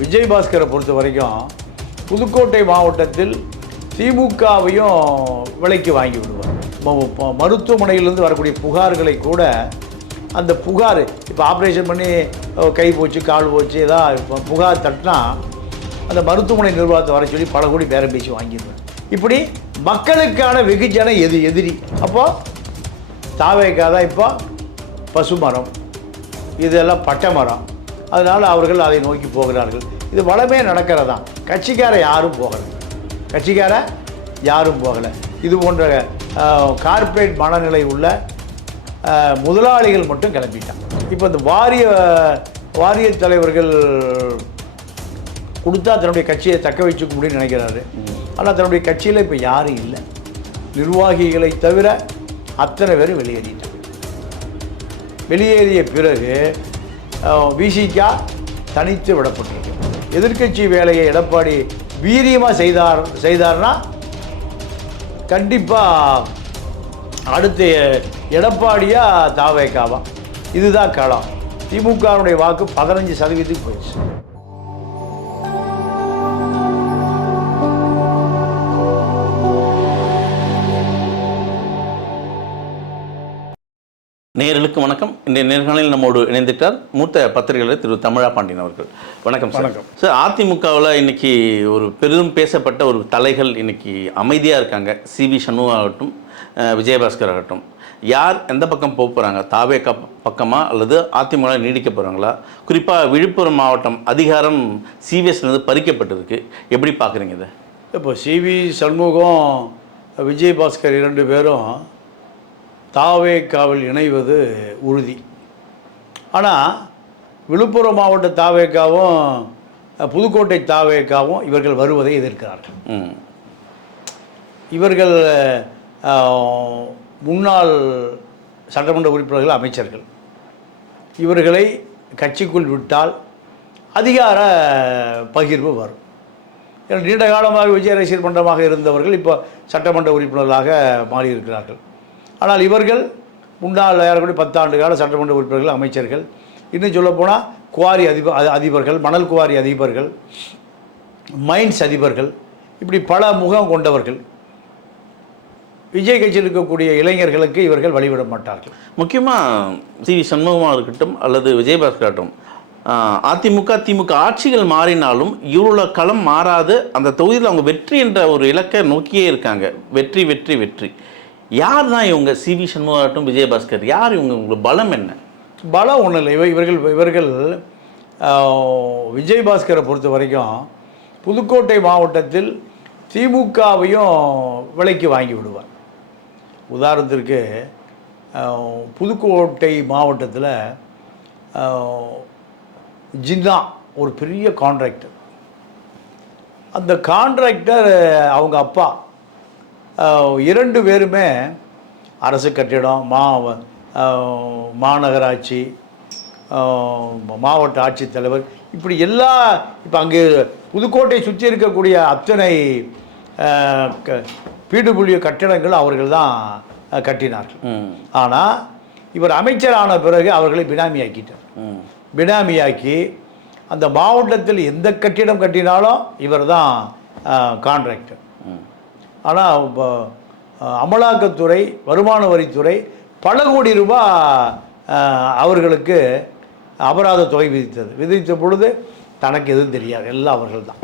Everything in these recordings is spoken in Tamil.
விஜயபாஸ்கரை பொறுத்த வரைக்கும் புதுக்கோட்டை மாவட்டத்தில் திமுகவையும் விலைக்கு வாங்கி விடுவார். மருத்துவமனையிலிருந்து வரக்கூடிய புகார்களை கூட அந்த புகார் இப்போ ஆப்ரேஷன் பண்ணி கை போச்சு கால் போச்சு ஏதாவது இப்போ புகார் தட்டினா அந்த மருத்துவமனை நிர்வாகத்தை வர சொல்லி பல கோடி பேரம் பேசி வாங்கிடுவார். இப்படி மக்களுக்கான வெகுஜன எதிரி. அப்போது தாவேக்கா தான் இப்போ பசுமரம், இதெல்லாம் பட்டை மரம். அதனால் அவர்கள் அதை நோக்கி போகிறார்கள். இது வளமே நடக்கிறதான். கட்சிக்கார யாரும் போகலை. இது போன்ற கார்ப்பரேட் மனநிலை உள்ள முதலாளிகள் மட்டும் கிளம்பிட்டாங்க. இப்போ இந்த வாரிய தலைவர்கள் கொடுத்தா தன்னுடைய கட்சியை தக்க வச்சுக்க முடியும்னு நினைக்கிறாரு. ஆனால் தன்னுடைய கட்சியில் இப்போ யாரும் இல்லை. நிர்வாகிகளை தவிர அத்தனை பேரும் வெளியேறிட்டாங்க. வெளியேறிய பிறகு விசிகா தனித்து விடப்பட்டிருக்கு. எதிர்க்கட்சி வேலையை எடப்பாடி வீரியமாக செய்தார்னா கண்டிப்பாக அடுத்த எடப்பாடியா தாவேக்காவா இதுதான் களம். திமுகவுடைய வாக்கு 15% போயிடுச்சு. நேயர்களுக்கு வணக்கம். இந்த நேர்காணலில் நம்மோடு இணைந்துட்டார் மூத்த பத்திரிகையாளர் திரு தமிழா பாண்டியன் அவர்கள். வணக்கம் சார். வணக்கம் சார். அதிமுகவில் இன்னைக்கு ஒரு பெரிதும் பேசப்பட்ட ஒரு தலைகள் இன்னைக்கு அமைதியாக இருக்காங்க. சிவி சண்முகம் ஆகட்டும், விஜயபாஸ்கர் ஆகட்டும். யார் எந்த பக்கம் போக போகிறாங்க? தாவேக்கா பக்கமா அல்லது அதிமுக நீடிக்க போகிறாங்களா? குறிப்பாக விழுப்புரம் மாவட்டம் அதிகாரம் சிவிஎஸ்லேருந்து பறிக்கப்பட்டிருக்கு. எப்படி பார்க்குறீங்க இதை? இப்போ சிவி சண்முகம் விஜயபாஸ்கர் 2 பேரும் தாவேக்காவில் இணைவது உறுதி. ஆனால் விழுப்புரம் மாவட்ட தாவேக்காவும் புதுக்கோட்டை தாவேக்காவும் இவர்கள் வருவதை எதிர்க்கிறார்கள். இவர்கள் முன்னாள் சட்டமன்ற உறுப்பினர்கள், அமைச்சர்கள். இவர்களை கட்சிக்குள் விட்டால் அதிகார பகிர்வு வரும். நீண்ட காலமாக விஜய் ரசிகர் மன்றமாக இருந்தவர்கள் இப்போ சட்டமன்ற உறுப்பினர்களாக மாறியிருக்கிறார்கள். ஆனால் இவர்கள் முன்னாள் ஏறக்கூடிய 10 ஆண்டு கால சட்டமன்ற உறுப்பினர்கள், அமைச்சர்கள். இன்னும் சொல்லப்போனால் குவாரி அதிபர்கள், மணல் குவாரி அதிபர்கள், மைன்ஸ் அதிபர்கள், இப்படி பல முகம் கொண்டவர்கள். விஜய் கட்சியில் இருக்கக்கூடிய இளைஞர்களுக்கு இவர்கள் வழிவிட மாட்டார்கள். முக்கியமாக சிவி சண்முகமாக இருக்கட்டும் அல்லது விஜயபாஸ்கர் ஆகட்டும், அதிமுக திமுக ஆட்சிகள் மாறினாலும் இவ்வளோ களம் மாறாது. அந்த தொகுதியில் அவங்க வெற்றி என்ற ஒரு இலக்கை நோக்கியே இருக்காங்க. வெற்றி வெற்றி வெற்றி. யார் தான் இவங்க? சிவி சண்முகம் ஆகட்டும், விஜயபாஸ்கர், யார் இவங்க? உங்களுக்கு பலம் என்ன? பலம் ஒன்றும் இல்லை. இவர்கள் விஜயபாஸ்கரை பொறுத்த வரைக்கும் புதுக்கோட்டை மாவட்டத்தில் திமுகவையும் விலைக்கு வாங்கி விடுவார். உதாரணத்திற்கு புதுக்கோட்டை மாவட்டத்தில் ஜின்னா ஒரு பெரிய கான்ட்ராக்டர். அந்த கான்ட்ராக்டர் அவங்க அப்பா 2 பேருமே அரசு கட்டிடம், மாநகராட்சி, மாவட்ட ஆட்சித்தலைவர், இப்படி இப்போ அங்கே புதுக்கோட்டை சுற்றி இருக்கக்கூடிய அத்தனை பிடபிள்யூ கட்டிடங்கள் அவர்கள் தான் கட்டினார்கள். ஆனால் இவர் அமைச்சரான பிறகு அவர்களை பினாமியாக்கி அந்த மாவட்டத்தில் எந்த கட்டிடம் கட்டினாலும் இவர் தான் கான்ட்ராக்டர். ஆனால் அமலாக்கத்துறை, வருமான வரித்துறை பல கோடி ரூபாய் அவர்களுக்கு அபராத தொகை விதித்த பொழுது தனக்கு எதுவும் தெரியாது, எல்லாம் அவர்கள் தான்.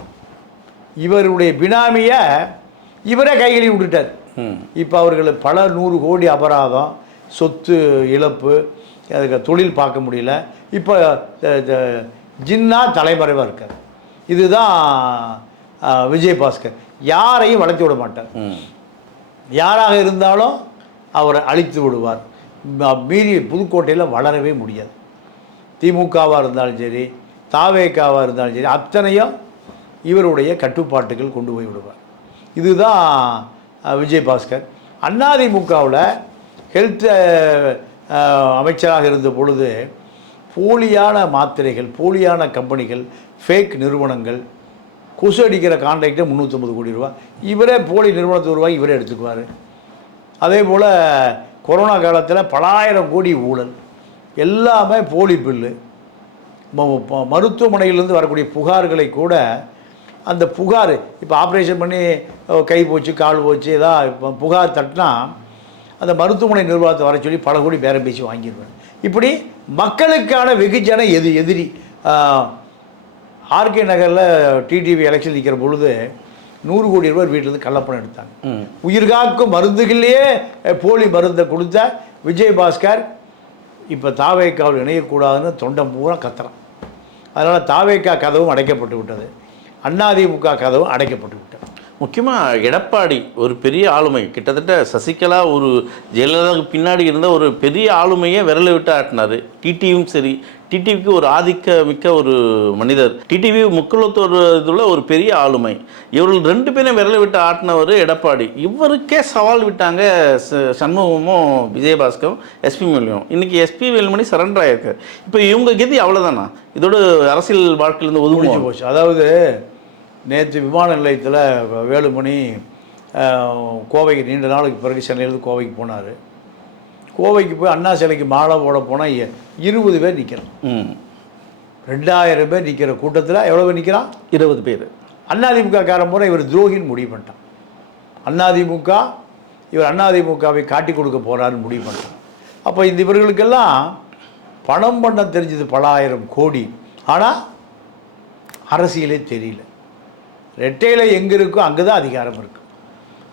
இவருடைய பினாமியை இவரே கைகளில் விட்டுட்டார். இப்போ அவர்களுக்கு பல 100 கோடி அபராதம், சொத்து இழப்பு, அதுக்கு தொழில் பார்க்க முடியல. இப்போ ஜின்னா தலைமறைவாக இருக்கார். இதுதான் விஜயபாஸ்கர். யாரையும் வளர்த்து விட மாட்டார். யாராக இருந்தாலும் அவரை அழித்து விடுவார். மீறி புதுக்கோட்டையில் வளரவே முடியாது. திமுகவாக இருந்தாலும் சரி, தாவேக்காவாக இருந்தாலும் சரி, அத்தனையும் இவருடைய கட்டுப்பாட்டுகள் கொண்டு போய் விடுவார். இதுதான் விஜயபாஸ்கர். அதிமுகவில் ஹெல்த் அமைச்சராக இருந்த பொழுது போலியான மாத்திரைகள், போலியான கம்பெனிகள், ஃபேக் நிறுவனங்கள், கொசு அடிக்கிற கான்ட்ராக்டை 350 கோடி ரூபா இவரே போலி நிறுவனத்தை உருவாகி இவரே எடுத்துக்குவார். அதே போல் கொரோனா காலத்தில் பலாயிரம் கோடி ஊழல், எல்லாமே போலி பில்லு. மருத்துவமனையிலிருந்து வரக்கூடிய புகார்களை கூட அந்த புகார் இப்போ ஆப்ரேஷன் பண்ணி கை போச்சு கால் போச்சு ஏதாவது இப்போ புகார் தட்டினா அந்த மருத்துவமனை நிர்வாகத்தை வர சொல்லி பல கோடி பேரம் பேசி வாங்கிடுவேன். இப்படி மக்களுக்கான வெகுஜன எதிரி. ஆர்கே நகரில் டிடிவி எலெக்ஷன் நிற்கிற பொழுது 100 கோடி ரூபாய் வீட்டிலேருந்து கள்ளப்பணம் எடுத்தாங்க. உயிர்காக்கும் மருந்துகள்லேயே போலி மருந்தை கொடுத்த விஜயபாஸ்கர் இப்போ தாவேக்காவில் இணையக்கூடாதுன்னு தொண்டம் பூரா கத்துறான். அதனால் தாவேக்கா கதவும் அடைக்கப்பட்டு விட்டது, அதிமுக கதவும் அடைக்கப்பட்டு விட்டது. முக்கியமாக எடப்பாடி ஒரு பெரிய ஆளுமை, கிட்டத்தட்ட சசிகலா ஒரு ஜெயலலிதாவுக்கு பின்னாடி இருந்த ஒரு பெரிய ஆளுமையை விரலை விட்டு ஆட்டினார். டிடிவியும் சரி, டிடிவிக்கு ஒரு ஆதிக்க மிக்க ஒரு மனிதர், டிடிவி முக்கியத்துவ ஒரு பெரிய ஆளுமை. இவர்கள் 2 பேரும் விரலை விட்டு ஆட்டினவர் எடப்பாடி. இவருக்கே சவால் விட்டாங்க சண்முகமும் விஜயபாஸ்கரும் எஸ்பி வேலுமணியும். இன்றைக்கி எஸ்பி வேலுமணி சரண்டர் ஆகிருக்கு. இப்போ இவங்க கதி அவ்வளோதானா? இதோட அரசியல் வாழ்க்கையிலேருந்து ஒதுங்கி போச்சு. அதாவது நேற்று விமான நிலையத்தில் வேலுமணி கோவைக்கு நீண்ட நாளுக்கு பிறகு சென்னையிலேருந்து கோவைக்கு போனார். கோவைக்கு போய் அண்ணா சிலைக்கு மாலை போட போனால் 20 பேர் நிற்கிறான். 2000 பேர் நிற்கிற கூட்டத்தில் எவ்வளோ பேர் நிற்கிறான்? 20 பேர். அதிமுக காரன் முறை இவர் துரோகின்னு முடிவு பண்ணிட்டான். அதிமுகவை காட்டி கொடுக்க போகிறாருன்னு முடிவு பண்ணிட்டான். அப்போ இந்த இவர்களுக்கெல்லாம் பணம் பண்ண தெரிஞ்சது பல ஆயிரம் கோடி. ஆனால் அரசியலே தெரியல. ரெட்டையிலை எங்கே இருக்கோ அங்கே தான் அதிகாரம் இருக்குது.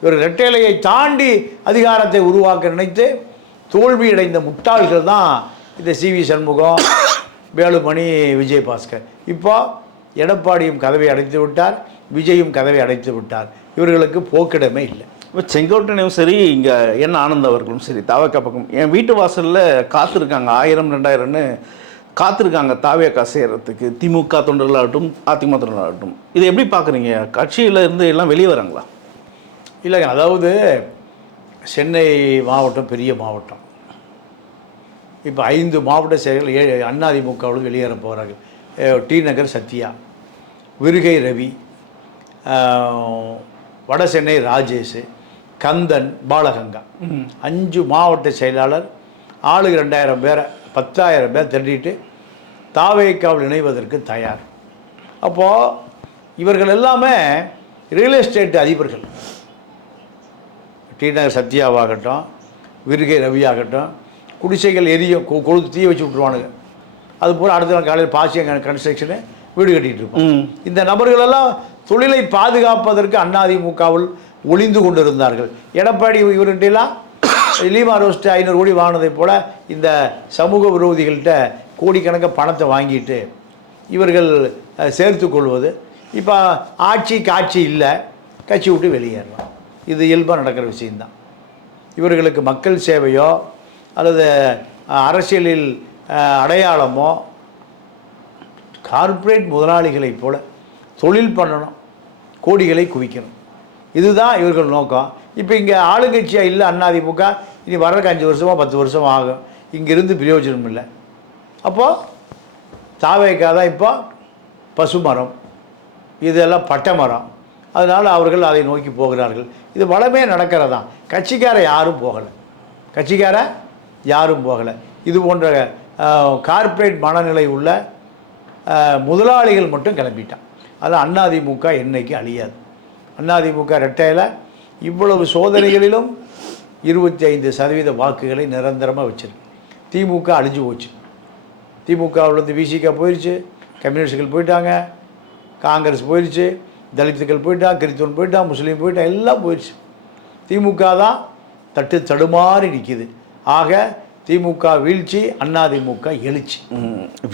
இவர் ரெட்டையிலையை தாண்டி அதிகாரத்தை உருவாக்க நினைத்து தோல்வி அடைந்த முட்டாள்கள் தான் இந்த சிவி சண்முகம், வேலுமணி, விஜயபாஸ்கர். இப்போ எடப்பாடியும் கதவை அடைத்து விட்டார், விஜயும் கதவை அடைத்து விட்டார். இவர்களுக்கு போக்கிடமே இல்லை. இப்போ செங்கோட்டையும் சரி, இங்கே என் ஆனந்த் அவர்களும் சரி, தாவேக்கா பக்கம் என் வீட்டு வாசலில் காத்திருக்காங்க. 1000 2000ன்னு காத்திருக்காங்க தாவேக்கா செய்கிறதுக்கு. திமுக தொண்டர்களாகட்டும், அதிமுக தொண்டர்களாகட்டும். இதை எப்படி பார்க்குறீங்க? கட்சியில் இருந்து எல்லாம் வெளியே வராங்களா? இல்லைங்க, அதாவது சென்னை மாவட்டம் பெரிய மாவட்டம். இப்போ 5 மாவட்ட செயல்கள் அதிமுகவில் வெளியேற போகிறார்கள். டி நகர் சத்யா, விருகை ரவி, வட சென்னை ராஜேஷ், கந்தன், பாலகங்கா. 5 மாவட்ட செயலாளர் ஆளுக்கு 2000 பேரை 10,000 பேர் திரட்டிட்டு தாவேக்காவில் இணைவதற்கு தயார். அப்போது இவர்கள் எல்லாமே ரியல் எஸ்டேட் அதிபர்கள். டி நகர் சத்யாவாகட்டும், விருகை ரவியாகட்டும், குடிசைகள் எரியும் கொழுத்து தீ வச்சு விட்ருவானுங்க. அது போல் அடுத்த நாள் காலையில் பாசியம் கன்ஸ்ட்ரக்ஷனு வீடு கட்டிகிட்டு இருப்போம். இந்த நபர்களெல்லாம் தொழிலை பாதுகாப்பதற்கு அதிமுகவில் ஒளிந்து கொண்டு இருந்தார்கள். எடப்பாடி இவர்கிட்டலாம் லீமா ரோஸ்ட்டு 500 கோடி வாங்கினதை போல் இந்த சமூக விரோதிகள்கிட்ட கோடிக்கணக்கான பணத்தை வாங்கிட்டு இவர்கள் சேர்த்து கொள்வது. இப்போ ஆட்சி இல்லை, கட்சி விட்டு வெளியேறலாம். இது இயல்பாக நடக்கிற விஷயந்தான். இவர்களுக்கு மக்கள் சேவையோ அல்லது அரசியலில் அடையாளமோ கார்ப்பரேட் முதலாளிகளைப் போல தொழில் பண்ணணும், கோடிகளை குவிக்கணும். இதுதான் இவர்கள் நோக்கம். இப்போ இங்கே ஆளுங்கட்சியாக இல்லை அதிமுக. இனி வர்றதுக்கு 5 வருஷமோ 10 வருஷமோ ஆகும். இங்கிருந்து பிரயோஜனம் இல்லை. அப்போது தாவேக்கா தான் இப்போ பசுமரம், இதெல்லாம் பட்டை மரம். அதனால் அவர்கள் அதை நோக்கி போகிறார்கள். இது வளமே நடக்கிறதான். கட்சிக்கார யாரும் போகலை. இது போன்ற கார்ப்பரேட் மனநிலை உள்ள முதலாளிகள் மட்டும் கிளம்பிட்டான். அதில் அதிமுக என்னைக்கு அழியாது. அதிமுக ரெட்டையில் இவ்வளவு சோதனைகளிலும் 25% வாக்குகளை நிரந்தரமாக வச்சிருக்கு. திமுக அழிஞ்சு போச்சு. திமுகவிலேருந்து விசிக போயிடுச்சு, கம்யூனிஸ்டுகள் போயிட்டாங்க, காங்கிரஸ் போயிடுச்சு, தலித்துக்கள் போயிட்டான், கிறிஸ்தவன் போயிட்டான், முஸ்லீம் போயிட்டான், எல்லாம் போயிடுச்சு. திமுக தான் தடுமாறி நிற்கிது. ஆக திமுக வீழ்ச்சி, அதிமுக எழுச்சி.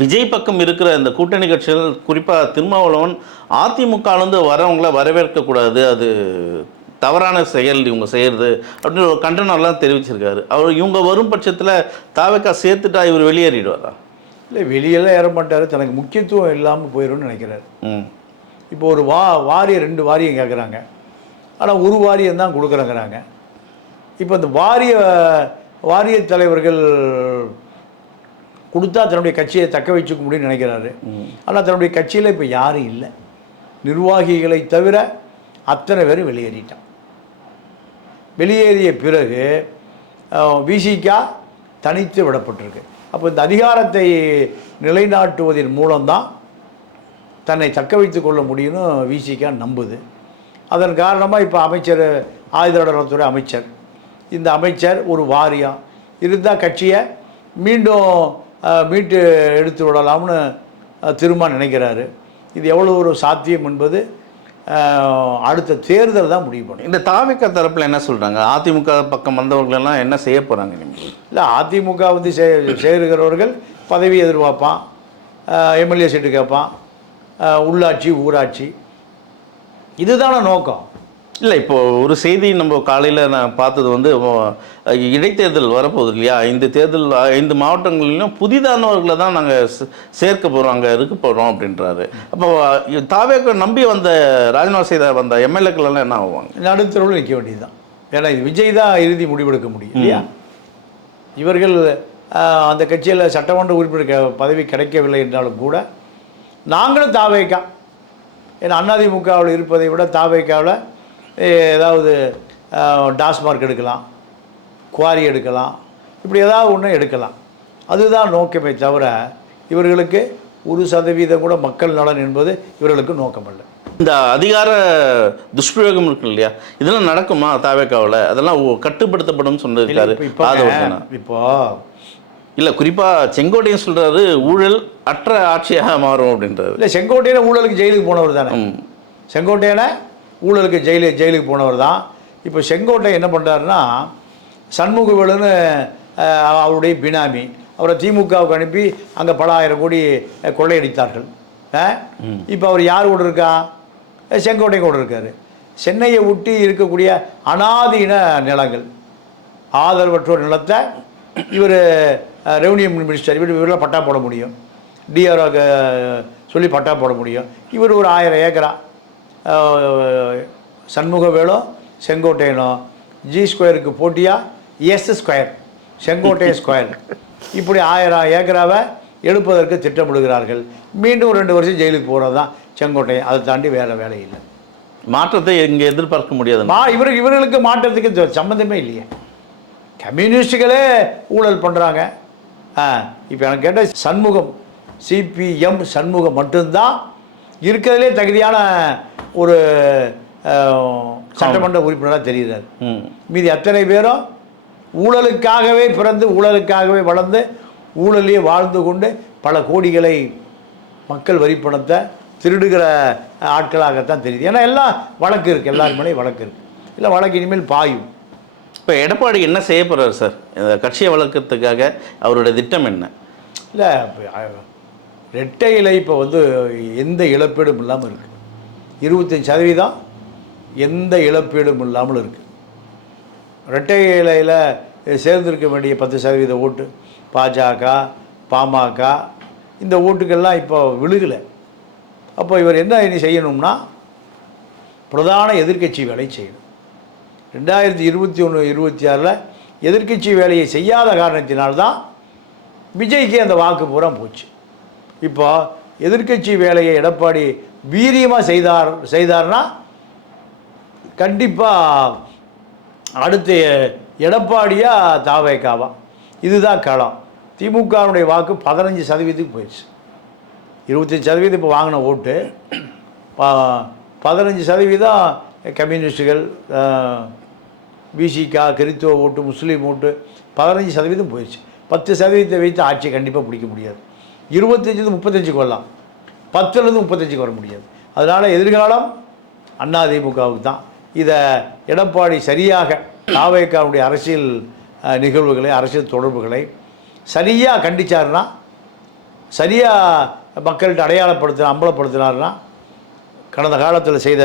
விஜய் பக்கம் இருக்கிற இந்த கூட்டணி கட்சிகள், குறிப்பாக திருமாவளவன், அதிமுகலேருந்து வரவங்கள வரவேற்கக்கூடாது, அது தவறான செயல் இவங்க செய்கிறது அப்படின்னு ஒரு கண்டனம்லாம் தெரிவிச்சிருக்காரு. இவங்க வரும் பட்சத்தில் தாவேக்கா சேர்த்துட்டா இவர் வெளியேறிடுவாரா? இல்லை, வெளியெல்லாம் ஏற மாட்டார். தனக்கு முக்கியத்துவம் இல்லாமல் போயிடும்னு நினைக்கிறாரு. இப்போ ஒரு வாரியம் 2 வாரியம் கேட்குறாங்க, ஆனால் ஒரு வாரியம் தான் கொடுக்குறேங்கிறாங்க. இப்போ இந்த வாரிய தலைவர்கள் கொடுத்தா தன்னுடைய கட்சியை தக்க வச்சுக்க முடியும்னு நினைக்கிறாரு. ஆனால் தன்னுடைய கட்சியில் இப்போ யாரும் இல்லை. நிர்வாகிகளை தவிர அத்தனை பேரும் வெளியேறிட்டான். வெளியேறிய பிறகு விசிகா தனித்து விடப்பட்டிருக்கு. அப்போ இந்த அதிகாரத்தை நிலைநாட்டுவதன் மூலம்தான் தன்னை தக்க வைத்து கொள்ள முடியும்னு விசிக நம்புது. அதன் காரணமாக இப்போ அமைச்சர் ஆயுதநலத்துறை அமைச்சர், இந்த அமைச்சர் ஒரு வாரியம் இருந்தால் கட்சியை மீண்டும் மீட்டு எடுத்து விடலாம்னு திரும்ப நினைக்கிறாரு. இது எவ்வளோ ஒரு சாத்தியம் என்பது அடுத்த தேர்தல் தான் முடிவு பண்ணும். இந்த தாவேக்கா தரப்பில் என்ன சொல்கிறாங்க? அதிமுக பக்கம் வந்தவர்களெல்லாம் என்ன செய்ய போகிறாங்க? நீங்கள் இல்லை, அதிமுக வந்து சேருகிறவர்கள் பதவி எதிர்பார்ப்பான், எம்எல்ஏ சீட்டு கேட்பான், உள்ளாட்சி ஊராட்சி, இதுதான நோக்கம். இல்லை, இப்போது ஒரு செய்தி நம்ம காலையில் நான் பார்த்தது வந்து இடைத்தேர்தல் வரப்போகுது இல்லையா? 5 மாவட்டங்களிலும் புதிதானவர்களை தான் நாங்கள் சேர்க்க போகிறோம், அங்கே இருக்க போகிறோம் அப்படின்றாரு. அப்போ தாவேக்கா நம்பி வந்த ராஜினாமா செய்த வந்த எம்எல்ஏக்கள் எல்லாம் என்ன ஆகுவாங்க? நடுத்தரவில் நிற்க வேண்டியது தான். ஏன்னா இது விஜய் தான் இறுதி முடிவெடுக்க முடியும் இல்லையா? இவர்கள் அந்த கட்சியில் சட்டமன்ற உறுப்பினர் பதவி கிடைக்கவில்லை என்றாலும் கூட நாங்களும் தாவேக்கா, ஏன்னா அதிமுகவில் இருப்பதை விட தாவேக்காவில் ஏதாவது டாஸ்மார்க் எடுக்கலாம், குவாரி எடுக்கலாம், இப்படி ஏதாவது ஒன்று எடுக்கலாம். அதுதான் நோக்கமே தவிர இவர்களுக்கு 1% கூட மக்கள் நலன் என்பது இவர்களுக்கு நோக்கமல்ல. இந்த அதிகார துஷ்பிரயோகம் இருக்கு இல்லையா, இதெல்லாம் நடக்குமா தாவேக்காவில்? அதெல்லாம் கட்டுப்படுத்தப்படும் சொல்லியிருக்காரு. இப்போ இல்லை, குறிப்பாக செங்கோட்டையன் சொல்கிறாரு ஊழல் அற்ற ஆட்சியாக மாறும் அப்படின்றாரு. இல்லை, செங்கோட்டையனை ஊழலுக்கு ஜெயிலுக்கு போனவர் தானே. செங்கோட்டையனை ஊழலுக்கு ஜெயிலுக்கு போனவர் தான். இப்போ செங்கோட்டையன் என்ன பண்ணுறாருன்னா, சண்முகவேலுன்னு அவருடைய பினாமி, அவரை திமுகவுக்கு அனுப்பி அங்கே பல ஆயிரம் கோடி கொள்ளையடித்தார்கள். இப்போ அவர் யார் கூட இருக்கா? செங்கோட்டையன் கூட இருக்கார். சென்னையை ஒட்டி இருக்கக்கூடிய அனாதீன நிலங்கள், ஆதரவற்றோர் நிலத்தை இவர் ரெவன்யூ மினிஸ்டர் இவரெல்லாம் பட்டா போட முடியும், டிஆர்ஓ சொல்லி பட்டா போட முடியும். இவர் ஒரு 1000 ஏக்கரா சண்முகவேலோ செங்கோட்டையனோ G² போட்டியாக S² செங்கோட்டையன் ஸ்கொயர் இப்படி 1000 ஏக்கராவை எடுப்பதற்கு திட்டமிடுகிறார்கள். மீண்டும் 2 வருஷம் ஜெயிலுக்கு போகிறது தான் செங்கோட்டையன். அதை தாண்டி வேறு வேலை இல்லை. மாற்றத்தை இங்கே எதிர்பார்க்க முடியாது. இவர்களுக்கு மாற்றத்துக்கு சம்மந்தமே இல்லையே. கம்யூனிஸ்டுகளே ஊழல் பண்ணுறாங்க. இப்போ எனக்கு கேட்ட சண்முகம், CPM சண்முகம் மட்டும்தான் இருக்கிறதுலே தகுதியான ஒரு சட்டமன்ற உறுப்பினராக தெரிகிறார். மீதி அத்தனை பேரும் ஊழலுக்காகவே பிறந்து ஊழலுக்காகவே வளர்ந்து ஊழலையே வாழ்ந்து கொண்டு பல கோடிகளை மக்கள் வரிப்பணத்தை திருடுகிற ஆட்களாகத்தான் தெரியுது. ஏன்னா எல்லாம் வழக்கு இருக்குது, எல்லாரும் மேலேயும் வழக்கு இருக்குது. இல்லை, வழக்கு இனிமேல் பாயும். இப்போ எடப்பாடி என்ன செய்ய போகிறார் சார் இந்த கட்சியை வளர்க்கறதுக்காக? அவருடைய திட்டம் என்ன? இல்லை, ரெட்டை இலை இப்போ வந்து எந்த இழப்பீடும் இல்லாமல் இருக்குது. 25% எந்த இழப்பீடும் இல்லாமல் இருக்குது. ரெட்டை இலையில் சேர்ந்திருக்க வேண்டிய 10% ஓட்டு பாஜக, பாமக, இந்த ஓட்டுக்கெல்லாம் இப்போ விழுகலை. அப்போ இவர் என்ன இனி செய்யணும்னா, பிரதான எதிர்க்கட்சி வேலை செய்யணும். 2021-26 எதிர்க்கட்சி வேலையை செய்யாத காரணத்தினால்தான் விஜய்க்கு அந்த வாக்கு பூரா போச்சு. இப்போ எதிர்க்கட்சி வேலையை எடப்பாடி வீரியமாக செய்தார்னா கண்டிப்பாக அடுத்த எடப்பாடியா தாவேக்காவா, இதுதான் களம். திமுகவுடைய வாக்கு 15% போயிடுச்சு. 25% இப்போ வாங்கின ஓட்டு 15% கம்யூனிஸ்டுகள், பிசிகா, கிறித்துவ ஓட்டு, முஸ்லீம் ஓட்டு 15% போயிடுச்சு. 10% வைத்து ஆட்சியை கண்டிப்பாக பிடிக்க முடியாது. 25-35 வரலாம், 10-35 வர முடியாது. அதனால் எதிர்காலம் அதிமுகவுக்கு தான். இதை எடப்பாடி சரியாக தாவேக்காவுடைய அரசியல் நிகழ்வுகளை, அரசியல் தொடர்புகளை சரியாக கண்டிச்சார்னா, சரியாக மக்கள்கிட்ட அம்பலப்படுத்தினார்னா, கடந்த காலத்தில் செய்த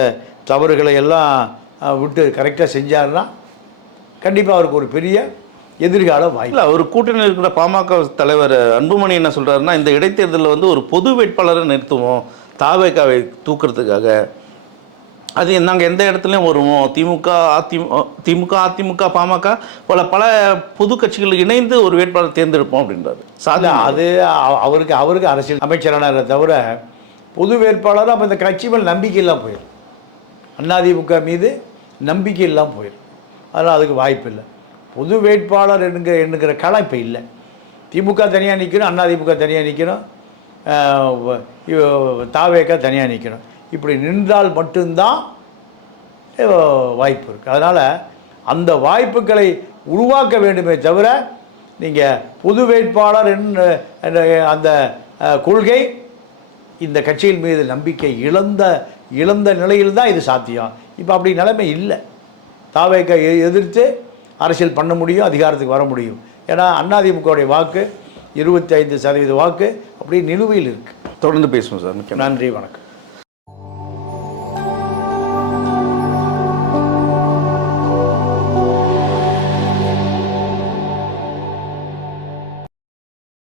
தவறுகளை எல்லாம் விட்டு கரெக்டாக செஞ்சார்னா கண்டிப்பாக அவருக்கு ஒரு பெரிய எதிர்கால வாய்ப்பு. அவர் கூட்டணியில் இருக்கிற பாமக தலைவர் அன்புமணி என்ன சொல்கிறாருன்னா, இந்த இடைத்தேர்தலில் வந்து ஒரு பொது வேட்பாளரை நிறுத்துவோம் தாவேக்காவை தூக்கிறதுக்காக. அது நாங்கள் எந்த இடத்துலையும் வருவோம், திமுக, அதிமுக, பாமக பல பொது கட்சிகள் இணைந்து ஒரு வேட்பாளர் தேர்ந்தெடுப்போம் அப்படின்றாரு. அது அவருக்கு அரசியல் அமைச்சரான தவிர பொது வேட்பாளர் அப்போ இந்த கட்சி மேல் நம்பிக்கை இல்லாமல் போயிடும். அதிமுக மீது நம்பிக்கை இல்லாமல் போயிடும். அதனால் அதுக்கு வாய்ப்பு இல்லை. பொது வேட்பாளர் என்கிற களம் இப்போ இல்லை. திமுக தனியாக நிற்கணும், அதிமுக தனியாக நிற்கணும், தாவேக தனியாக நிற்கணும். இப்படி நின்றால் மட்டும்தான் வாய்ப்பு இருக்குது. அதனால் அந்த வாய்ப்புகளை உருவாக்க வேண்டுமே தவிர நீங்கள் பொது வேட்பாளர் அந்த கொள்கை இந்த கட்சியின் மீது நம்பிக்கை இழந்த நிலையில் தான் இது சாத்தியம். இப்போ அப்படி நிலைமை இல்லை. தாவேக எதிர்த்து அரசியல் பண்ண முடியும், அதிகாரத்துக்கு வர முடியும். ஏன்னா அதிமுகவுடைய வாக்கு 25% வாக்கு அப்படியே நிலுவையில் இருக்குது. தொடர்ந்து பேசுவோம் சார். நன்றி, வணக்கம்.